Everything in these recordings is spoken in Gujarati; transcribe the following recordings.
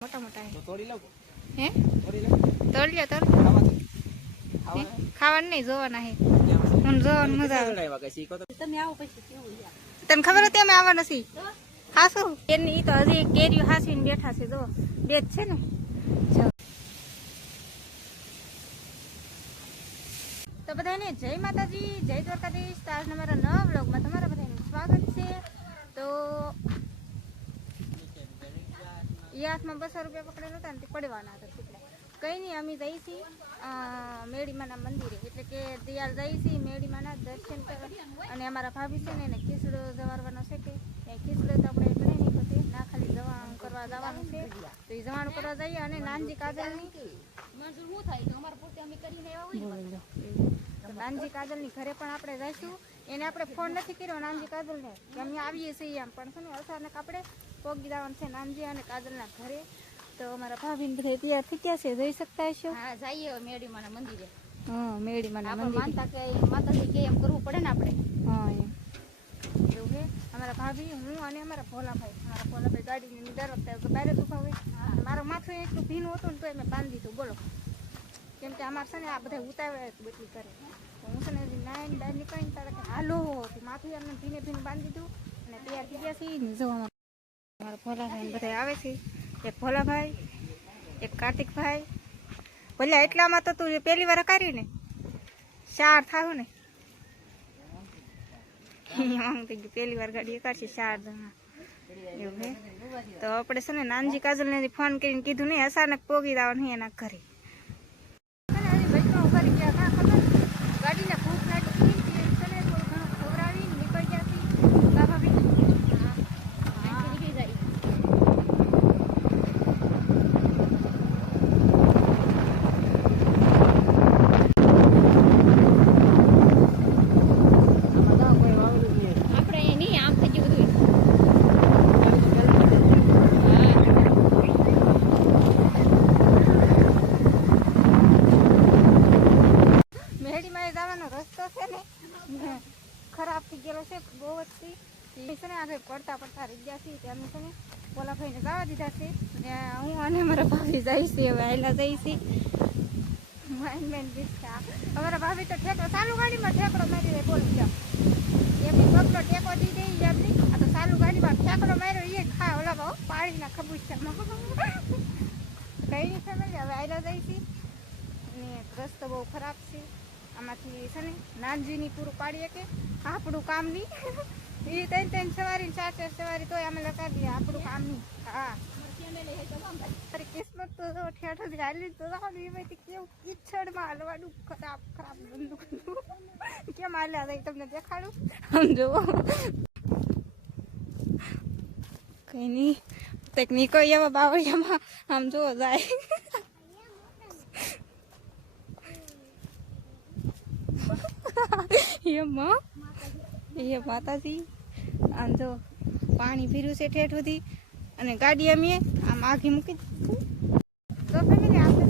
મોટા મોટા તો તોડી લઉં હે તોડી લઉં તોડ લ્યો ખાવાનું નહીં જોવાના હે હું જોવાનું મજા આવે તમે આવો પછી કેવું યાર તને ખબર હતી અમે આવવા નથી હાસું એની ઈ તો હજી કેરીઓ હાસીને બેઠા છે જો બે જ છે ને તો બધાને જય માતાજી જય દ્વારકાધીશ તો આજના મારા નવા વ્લોગમાં તમારા બધાનું સ્વાગત છે તો એ હાથમાં 200 રૂપિયા પકડેલા હતા ને તે પડવાના હતા એટલે કંઈ નહીં અમે જઈ છીએ મેળીમાના મંદિરે એટલે કે દિયાળ જઈ છીએ મેળીમાના દર્શન કરવા અને અમારા ભાભી છે ને એને ખીચડો જવારવાનો છે કે એ ખીચડો તો આપણે બનાવી નાખ્યો છે ના ખાલી જવાનું કરવા જવાનું છે તો એ જવાનું કરવા જઈએ અને નાનજી કાજલની મંજૂર શું થાય તો અમારા પોતે અમે કરીને આવ્યા હોય નાનજી કાજલની ઘરે પણ આપણે જઈશું એને આપણે ફોન નથી કર્યો નાનજી કાજલને કે અમે આવીએ છીએ એમ પણ છે ને અચાનક આપણે પોગી જવાનું છે નાનજી અને કાજલના ઘરે તો અમારા ભાભીને બધા તૈયાર થઈ ગયા છે જઈ શકતા હશો હા જઈએ મેળીમાના મંદિરે હા મેળીમાના આપણે મંદિરે માનતા કે માતાજી કે એમ કરવું પડે ને આપણે હા એમ એવું છે અમારા ભાભી હું અને અમારા ભોલાભાઈ ગાડીની દર વખતે બહાર જ ઊભા હોય મારું માથું એટલું ભીનું હતું ને તો મેં બાંધી દીધું બોલો કેમ કે અમારે છે ને આ બધા ઉતાવળે બધી કરે હું છે ને નાઈને બહાર નીકળીને તારે કે હાલો માથું એમને ભીને બાંધી દીધું અને તૈયાર થઈ ગયા છીએ ને જોવા અમારા ભોલાભાઈ બધા આવે છે એક ભોલાભાઈ એક કાર્તિકભાઈ ભલે એટલામાં તો તું પહેલી વાર કર્યું ને 4 થાવું ને પહેલી વાર ગાડી કરશે 4 જણા એવું હે તો આપણે છે ને નાનજી કાજલને ફોન કરીને કીધું નહીં અચાનક પોગી જવાનું એના ઘરે ગાડીને ભૂખ લાગી ખવડાવીને નીકળી ગયા આપણે નહીં આમ થઈ ગયું બધું મેળીમાં જવાનો રસ્તો છે ને ખરાબ થઈ ગયેલો છે બહુ જ છે ને આગળ પડતા રહી ગયા છીએ અમે છે ને ભોલાભાઈને જવા દીધા છે ને હું અને અમારા ભાભી જઈશું હવે આયલા જઈશી અમારા ભાભી તો ઠેકડો ચાલુ ગાડીમાં ઠેકડો મારી દે બોલી જાઓ એમની પગનો ટેકો દી દે એમની આ તો ચાલુ ગાડીમાં ઠેકડો માર્યો એ ખા ઓલા ભાવ પાણીના ખબૂચમાં કઈ નહીં ફેમિલી હવે આયલા જઈશી ને રસ્તો બહુ ખરાબ છે આમાંથી છે ને નાનજીની પૂરું પાડીએ કે આપણું કામ નહીં એ 3 સવારી 4 સવારી તોય અમે લગાવી દઈએ આપણું કામ નહીં હા કિસ્મત તો ઠેઠ જ ગાલી તો એમાંથી કેવું કિચડમાં હાલવાનું ખરાબ બંધ કેમ હાલ્યા જાય તમને દેખાડું સમજો કઈ નહીં કંઈક નીકળી એવા બાવળિયામાં આમ જોવો જાય એ માતાજી આમ જો પાણી ભીરું છે ઠેઠ સુધી અને ગાડી અમે આમ આઘી મૂકી તો ફેમિલી આપણે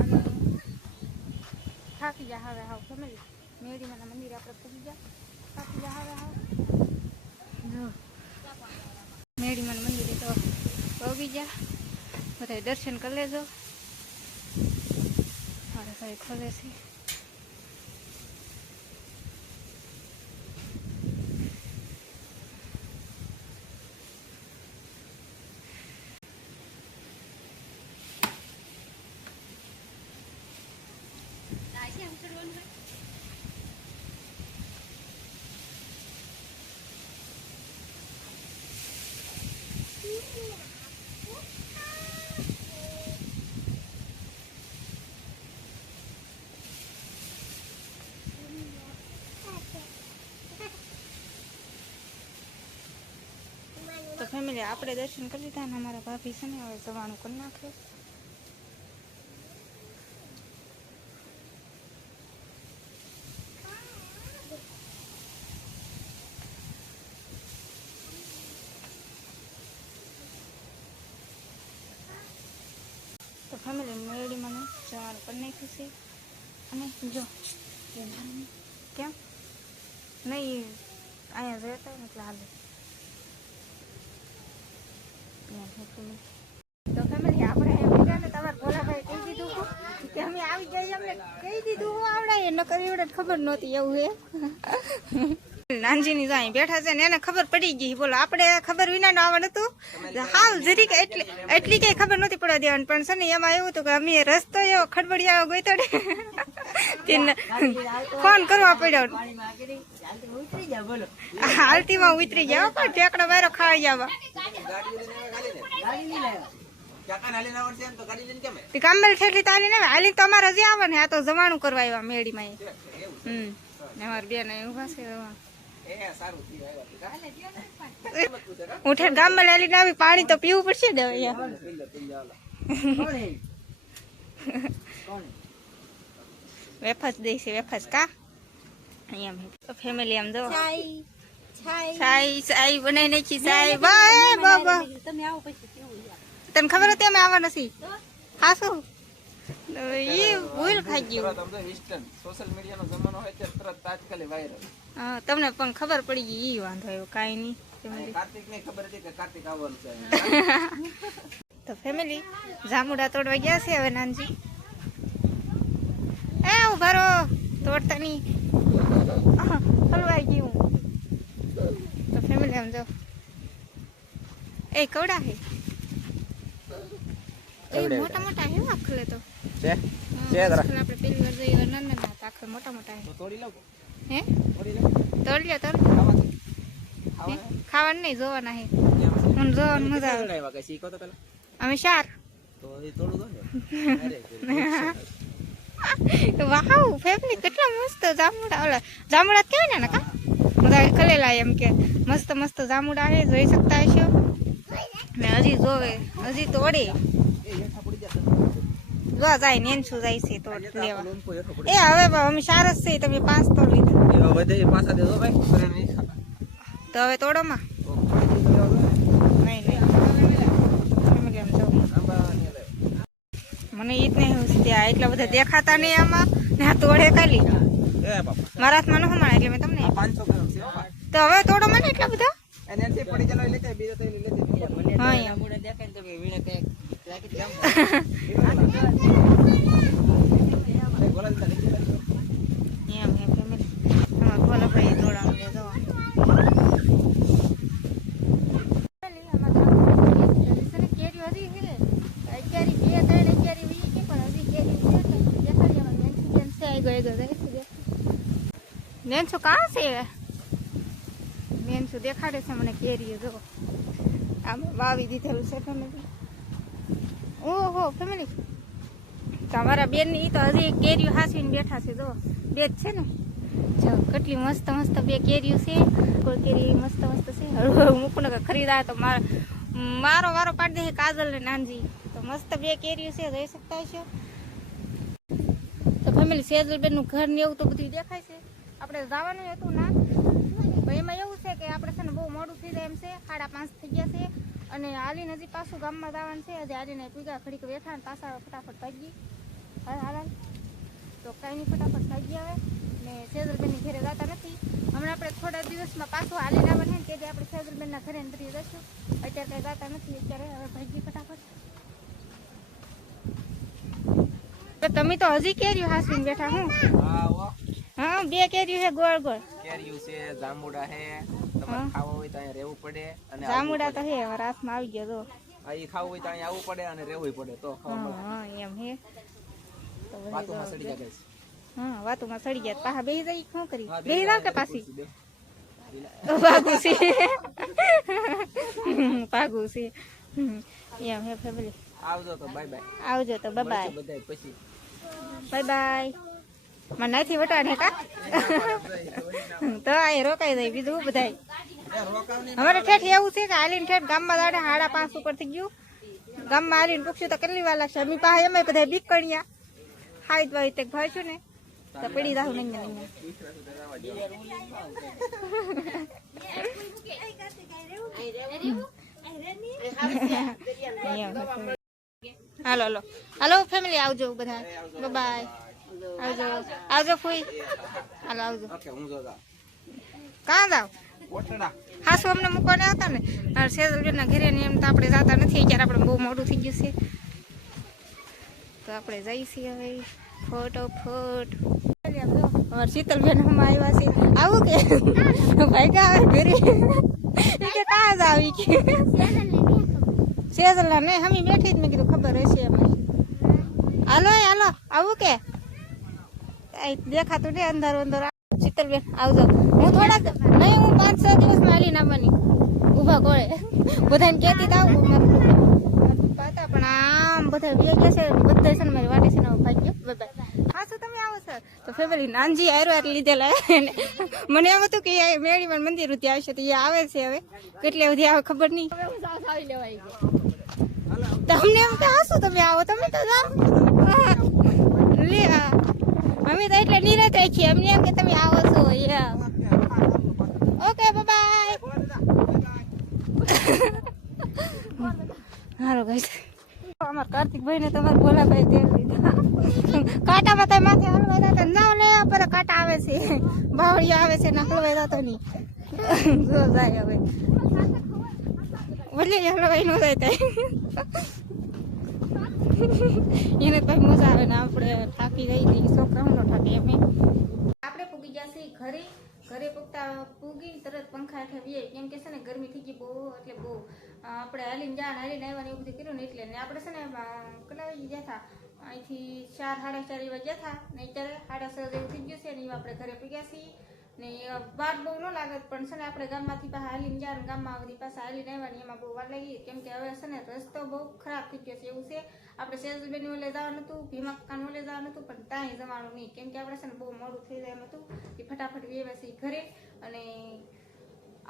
અને થાકી જા હવે હાવ ફેમિલી મેળીમાના મંદિર આપણે પૂગી જા થાકી જા હવે હાવ જો મેળીમાના મંદિરે તો પૂગી જા બધા દર્શન કરી લેજો મારા ભાઈ ખોલે છે તો ફેમિલી આપણે દર્શન કરી લીધા ને અમારા ભાભી છે ને હવે જવાનું કરી નાખે તો ફેમિલી મેળી મને જવાનું કરી નાખ્યું છે અને જો કેમ નહીં અહીંયા જતા એટલે હાલે તો ફેમિલી આપણે ભેગા ને તમારા ભોલાભાઈ કહી દીધું કે અમે આવી જઈએ, અમને કહી દીધું હું આવડે ન કરી એવડે ખબર નહોતી એવું હે. નાનજીની જાય બેઠા છે ને એને ખબર પડી ગઈ. બોલો આપણે ખબર વિના ન આવવાનું હતું. હાવ જરીક એટલી કઈ ખબર નહોતી પડવા દેવાની. પણ છે ને એમાં એવું હતું કે અમે રસ્તો એવો ખડબડિયા ગયો તો ફોન કરવા પડ્યો. હાલતીમાં ઉતરી ગયા પણ ટેકડો વાયરો ખાઈ જવા. કામલ થેટલી તાલી ને હાલી તો અમારે હજી આવે ને. આ તો જવાણું કરવા આવ્યા મેળીમાં. અમારે બેન ઉભા છે. ઉઠે ગામમાં લાલી ને આવી પાણી તો પીવું પડશે ને. વેફસ દે છે વેફસ કા અહીંયા ફેમિલી આમ જો ચાય બનાવી નાખી. ચાય બાબા તને ખબર હતી અમે આવવા નથી ખાશું ભૂલ ખાઈ ગયું. હા તમને પણ ખબર પડી ગઈ. ઈ વાંધો આવ્યો કઈ નહીં. તો ફેમિલી જામુડા તોડવા ગયા છે હવે નાનજી. એ ઉભા રહો તોડતા નહીં હલવાઈ ગયું. તો ફેમિલી આમ જો એ કવડા હે મોટા મોટા હે આખલે તો આપણે પેલી વાર જઈ વાર નાના ના આખલે મોટા મોટા હે. હે તોડી લો ખાવાનું નહીં જોવાના હે. હું જોવાનું મજા આવે. અમે 4 વાવ ફેમિલી કેટલા મસ્ત જામુડા. ઓલા જામુડા કેવાય ને કા બધા ખલેલા એમ કે મસ્ત મસ્ત જામુડા હે. જોઈ શકતા હશો ને. હજી જોવે હજી તોડે જો જાય ને શું જાય છે તો લેવા. એ હવે અમે 4 જ છે તમે 5 તો લીધા તો હવે તોડો માં મને ઈ જ નહીં ત્યાં એટલા બધા દેખાતા નહીં આમાં ને આ તોડે ખાલી મારા હાથમાં ન હમણાં એટલે મેં તમને તો હવે તોડો મને એટલા બધા. નેન્સુ કાં છે? નેન્સુ દેખાડે છે મને કેરી. જો આમ વાવી દીધેલું છે ફેમિલી. ઓહો ફેમિલી તમારા બેન ની તો હજી કેરીઓ હાંસવીને બેઠા છે. જો બે જ છે ને. જો કેટલી મસ્ત મસ્ત 2 કેરીઓ છે. કોઈ કેરી મસ્ત મસ્ત છે. મૂકું ને ખરીદા તો મારો વારો પાડી દે કાજલ ને નાનજી. તો મસ્ત 2 કેરીઓ છે જોઈ શકતા હશો. તો ફેમિલી સેજલબેન નું ઘર ને એવું તો બધું દેખાય છે. આપણે જવાનું હતું ના એમાં એવું છે કે આપણે છે ને બહુ મોડું થઈ જાય એમ છે. 5:30 થઈ ગયા છે અને હાલીને હજી પાછું ગામમાં જવાનું છે. હજી હાલીને પીગા ઘડીક બેઠા ને પાછા ફટાફટ ભાગી હાલ તો કાંઈ નહીં ફટાફટ ભાગી આવે ને. સેજલબેનની ઘરે જતા નથી હમણાં. આપણે થોડા દિવસમાં પાછું હાલીને આવવાનું છે તેથી આપણે સેજલબેનના ઘરે અંતરી જશું. અત્યારે કાંઈ જતા નથી. અત્યારે હવે ભાગી ફટાફટ. તો તમે તો હજી કેરીઓ હાંસવીને બેઠા હું? હા 2 કેરીઓ છે ગોળ ગોળ કેરીઓ છે. જાંબુડા છે. તમારે ખાવું હોય તો અહીંયા રહેવું પડે. અને જાંબુડા તો હે રાતમાં આવી ગયો. તો અહીં ખાવું હોય તો અહીંયા આવવું પડે અને રહેવું પડે તો ખાવા મળે. હા એમ હે. તો વાતોમાં સડી જાય. હા વાતોમાં સડી ગયા પાછા બેહી જાય. શું કરી બેહી જાવ કે પાછી ભાગું છે ભાગું છે એમ હે ફેમિલી. આવજો તો બાય બાય. આવજો તો બાય બાય. બધાય પછી બાય બાય. મને નથી વટાડે કા તો આ રોકાઈ જાય બીજું બધાય. અમારે ઠેઠ એવું છે કે હાલીને ઠેઠ ગામમાં દાડે 5:30 ઉપર થઈ ગયું. ગામમાં હાલીને પૂછ્યું તો કેટલી વાર લાગશે. અમી પાસે એમાં બધા બીકણિયા હાઈટ વાઈટ ભાઈ છું ને તો પડી જાવ નહીં નહીં. હાલો હાલો હાલો ફેમિલી આવજો બધા. બાય આવજો આવજો ફૂઈ. હાલો આવજો. કાં જાવ? હાસુ અમને મૂકવાને આવતા ને સેજલબેનના ઘરે ને એમ તો આપણે જતા નથી અત્યારે આપણે બહુ મોડું થઈ ગયું છે તો આપણે જઈશી હવે ફોટોફોટ અમારે શીતલબેન હમણાં આવ્યા છે આવું કે ભાઈ કા આવે ઘરે એ કે કાં જ આવી કે સેજલના ને હમી બેઠી જ મેં કીધું ખબર હશે એમાં હાલો હાલો આવું કે દેખાતું ને અંદર અંદર શીતલબેન આવજો હું થોડાક નહીં હું 5-6 દિવસમાં હાલીને આવવાની ઊભા ગોળે બધાને કહેતી તો આવું પાતા પણ આમ બધા વ્યા ગયા છે બધા છે ને મારી વાટે છે ને ભાગ્યો બધા હા શું તમે આવો સર તો ફેમિલી નાનજી આવ્યો એટલે લીધેલા મને એમ હતું કે મેળીમાં મંદિર ઉધી આવશે તો એ આવે છે હવે કેટલે બધી આવે ખબર નહીં તમને એમ કે હાસું તમે આવો તમે તો જાઓ લે અમે તો એટલે નિરાત રાખીએ અમને એમ કે તમે આવો છો ઓકે બાય હાલો ગાઈસ અમાર કાર્તિકભાઈ ને તમારે ભોલાભાઈ તેલ લીધા કાંટામાં તો માથે હલવાઈ જતા ના લે પર કાંટા આવે છે બાવળિયા આવે છે ને હલવાઈ જતો નહીં જો જાય હવે ભલે હલવાઈ ન જાય ત્યાં એને પછી મજા આવે ને આપણે થાકી ગઈ છોકરાઓ નો થાકી અમે આપણે પૂગી ગયા છીએ ઘરે પૂગી તરત પંખા હેઠે વીએ કેમ કે છે ને ગરમી થઈ ગઈ બહુ એટલે બહુ આપણે હાલીને હાલીને આવ્યા ને એવું બધું કર્યું ને એટલે ને આપણે છે ને કેટલા વાગે ગયા હતા અહીંથી 4-4:30 વાગે ગયા હતા ને અત્યારે 6:30 જેવું થઈ ગયું છે ને આપણે ઘરે પૂગ્યા છીએ ને વાર બહુ ન લાગે પણ છે ને આપણે ગામમાંથી પાછા હાલીને ગયા ને ગામમાં બધી પાછા હાલીને આવ્યા ને એમાં બહુ વાર લાગી કેમ કે હવે છે ને રસ્તો બહુ ખરાબ થઈ ગયો છે એવું છે આપણે સેજલબેન ઓલે જવાનું હતું ભીમા કાકાને ઓલે જવાનું હતું પણ ત્યાં જવાનું નહીં કેમ કે આપણે છે ને બહુ મોડું થઈ જાય એમ હતું એ ફટાફટ વેવા છે ઘરે અને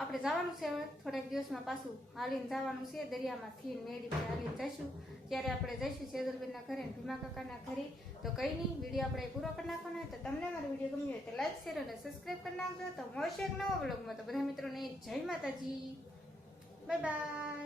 આપણે જવાનું છે હવે થોડાક દિવસમાં પાછું હાલીને જવાનું છે દરિયામાંથી મેળી પર હાલીને જઈશું ત્યારે આપણે જઈશું સેજલબેનના ઘરે ને ભીમા કાકાના ઘરે તો કંઈ નહીં વિડીયો આપણે પૂરો કરી નાખવાનો હોય તો તમને મારો વિડીયો ગમ્યો હોય તો લાઈક શેર અને સબસ્ક્રાઈબ કરી નાખજો તો મળશે એક નવો બ્લોગમાં તો બધા મિત્રોને જય માતાજી બાય બાય.